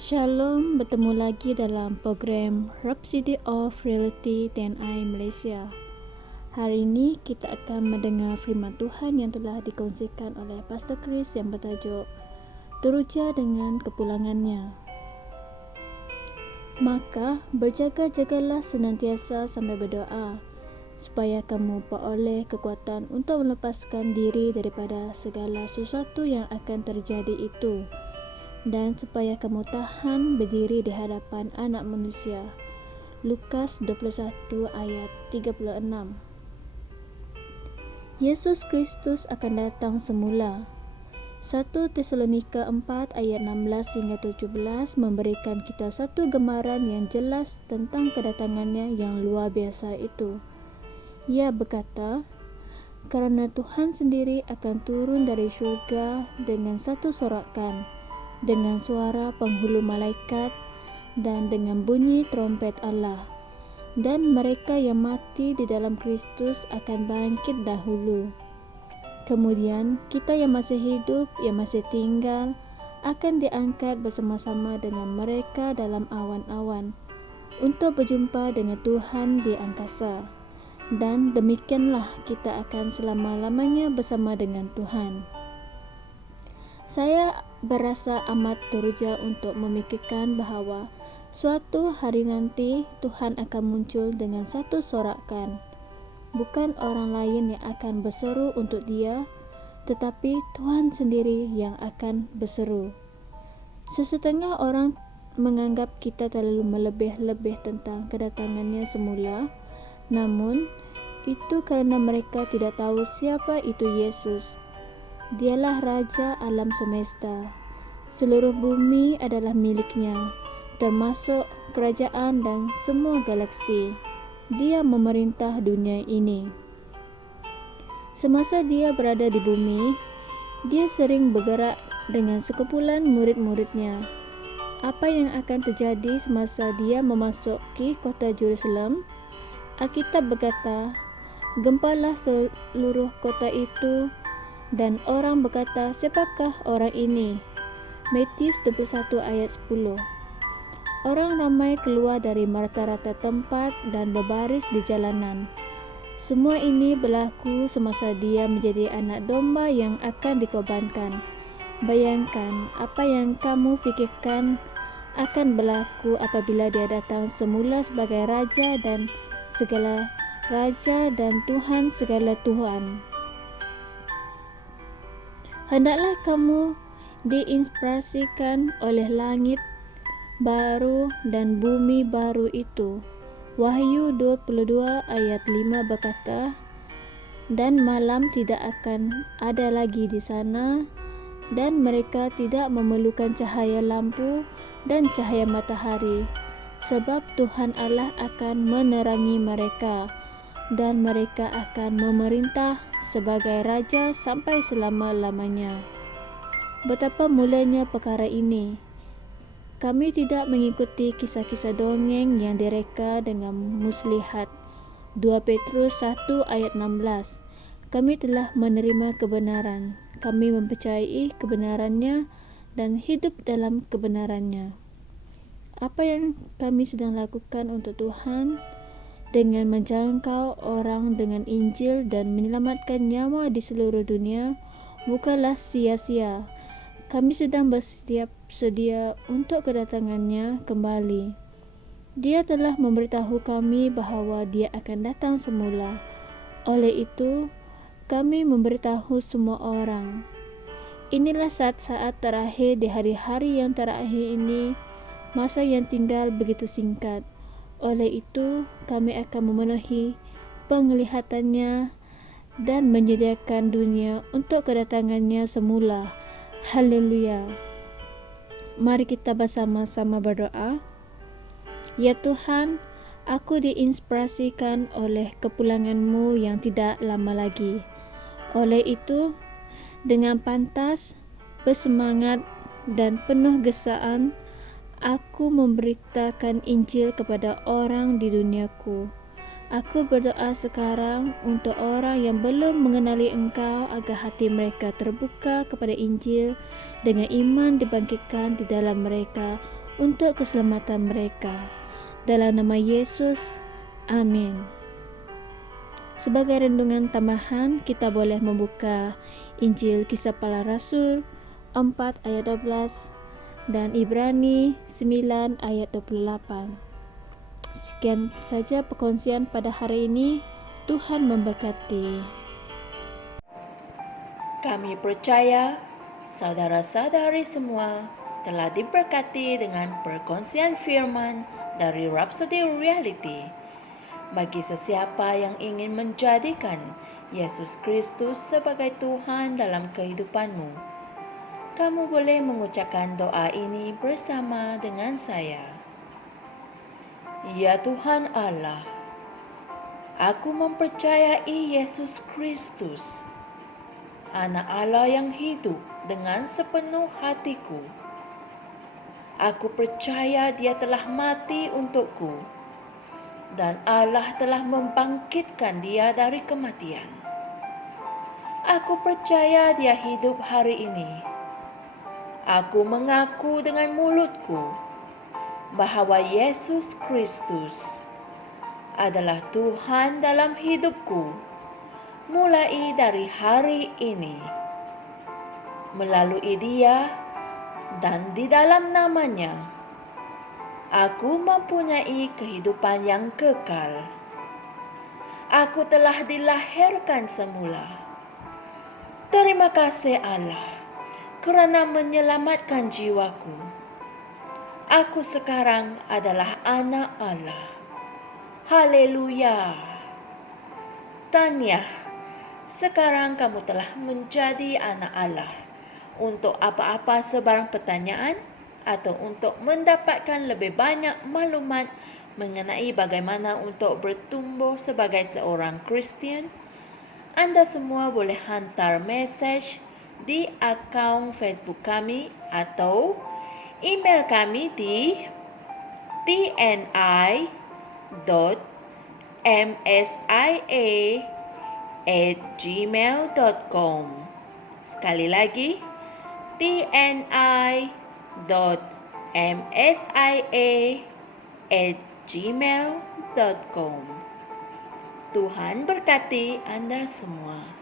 Shalom, bertemu lagi dalam program Rhapsody of Reality TNI Malaysia. Hari ini kita akan mendengar firman Tuhan yang telah dikongsikan oleh Pastor Chris yang bertajuk Teruja dengan Kepulangannya. Maka berjaga-jagalah senantiasa sambil berdoa, supaya kamu peroleh kekuatan untuk melepaskan diri daripada segala sesuatu yang akan terjadi itu, dan supaya kamu tahan berdiri di hadapan Anak Manusia. Lukas 21 ayat 36. Yesus Kristus akan datang semula. 1 Tesalonika 4 ayat 16 hingga 17 memberikan kita satu gambaran yang jelas tentang kedatangannya yang luar biasa itu. Ia berkata, kerana Tuhan sendiri akan turun dari syurga dengan satu sorakan, dengan suara penghulu malaikat, dan dengan bunyi trompet Allah, dan mereka yang mati di dalam Kristus akan bangkit dahulu. Kemudian kita yang masih hidup, yang masih tinggal, akan diangkat bersama-sama dengan mereka dalam awan-awan untuk berjumpa dengan Tuhan di angkasa, dan demikianlah kita akan selama-lamanya bersama dengan Tuhan. Saya berasa amat teruja untuk memikirkan bahawa suatu hari nanti Tuhan akan muncul dengan satu sorakan. Bukan orang lain yang akan berseru untuk dia, tetapi Tuhan sendiri yang akan berseru. Sesetengah orang menganggap kita terlalu melebih-lebih tentang kedatangannya semula, namun itu kerana mereka tidak tahu siapa itu Yesus. Dialah Raja alam semesta. Seluruh bumi adalah miliknya, termasuk kerajaan dan semua galaksi. Dia memerintah dunia ini. Semasa dia berada di bumi, dia sering bergerak dengan sekumpulan murid-muridnya. Apa yang akan terjadi semasa dia memasuki kota Jerusalem? Alkitab berkata, gempalah seluruh kota itu, dan orang berkata, siapakah orang ini? Matius 21 ayat 10. Orang ramai keluar dari rata-rata tempat dan berbaris di jalanan. Semua ini berlaku semasa dia menjadi anak domba yang akan dikorbankan. Bayangkan apa yang kamu fikirkan akan berlaku apabila dia datang semula sebagai Raja dan segala Raja dan Tuhan segala Tuhan. Hendaklah kamu diinspirasikan oleh langit baru dan bumi baru itu. Wahyu 22 ayat 5 berkata, dan malam tidak akan ada lagi di sana, dan mereka tidak memerlukan cahaya lampu dan cahaya matahari, sebab Tuhan Allah akan menerangi mereka, dan mereka akan memerintah sebagai raja sampai selama-lamanya. Betapa mulanya perkara ini. Kami tidak mengikuti kisah-kisah dongeng yang direka dengan muslihat. 2 Petrus 1 ayat 16. Kami telah menerima kebenaran. Kami mempercayai kebenarannya dan hidup dalam kebenarannya. Apa yang kami sedang lakukan untuk Tuhan dengan menjangkau orang dengan Injil dan menyelamatkan nyawa di seluruh dunia bukanlah sia-sia. Kami sedang bersiap sedia untuk kedatangannya kembali. Dia telah memberitahu kami bahawa dia akan datang semula. Oleh itu, kami memberitahu semua orang. Inilah saat-saat terakhir di hari-hari yang terakhir ini, masa yang tinggal begitu singkat. Oleh itu, kami akan memenuhi penglihatannya dan menyediakan dunia untuk kedatangannya semula. Haleluya. Mari kita bersama-sama berdoa. Ya Tuhan, aku diinspirasikan oleh kepulangan-Mu yang tidak lama lagi. Oleh itu, dengan pantas, bersemangat dan penuh gesaan, aku memberitakan Injil kepada orang di duniaku. Aku berdoa sekarang untuk orang yang belum mengenali Engkau agar hati mereka terbuka kepada Injil dengan iman dibangkitkan di dalam mereka untuk keselamatan mereka. Dalam nama Yesus, amin. Sebagai renungan tambahan, kita boleh membuka Injil Kisah Para Rasul 4 ayat 12 dan Ibrani 9 ayat 28. Sekian saja perkongsian pada hari ini. Tuhan memberkati. Kami percaya saudara-saudari semua telah diberkati dengan perkongsian firman dari Rhapsody Reality. Bagi sesiapa yang ingin menjadikan Yesus Kristus sebagai Tuhan dalam kehidupanmu, kamu boleh mengucapkan doa ini bersama dengan saya. Ya Tuhan Allah, aku mempercayai Yesus Kristus, Anak Allah yang hidup dengan sepenuh hatiku. Aku percaya Dia telah mati untukku dan Allah telah membangkitkan Dia dari kematian. Aku percaya Dia hidup hari ini. Aku mengaku dengan mulutku bahwa Yesus Kristus adalah Tuhan dalam hidupku mulai dari hari ini. Melalui Dia dan di dalam nama-Nya, aku mempunyai kehidupan yang kekal. Aku telah dilahirkan semula. Terima kasih Allah kerana menyelamatkan jiwaku. Aku sekarang adalah anak Allah. Haleluya. Tahniah, sekarang kamu telah menjadi anak Allah. Untuk apa-apa sebarang pertanyaan atau untuk mendapatkan lebih banyak maklumat mengenai bagaimana untuk bertumbuh sebagai seorang Kristian, anda semua boleh hantar mesej di akaun Facebook kami atau email kami di tni.msia@gmail.com. Sekali lagi, tni.msia@gmail.com. Tuhan berkati Anda semua.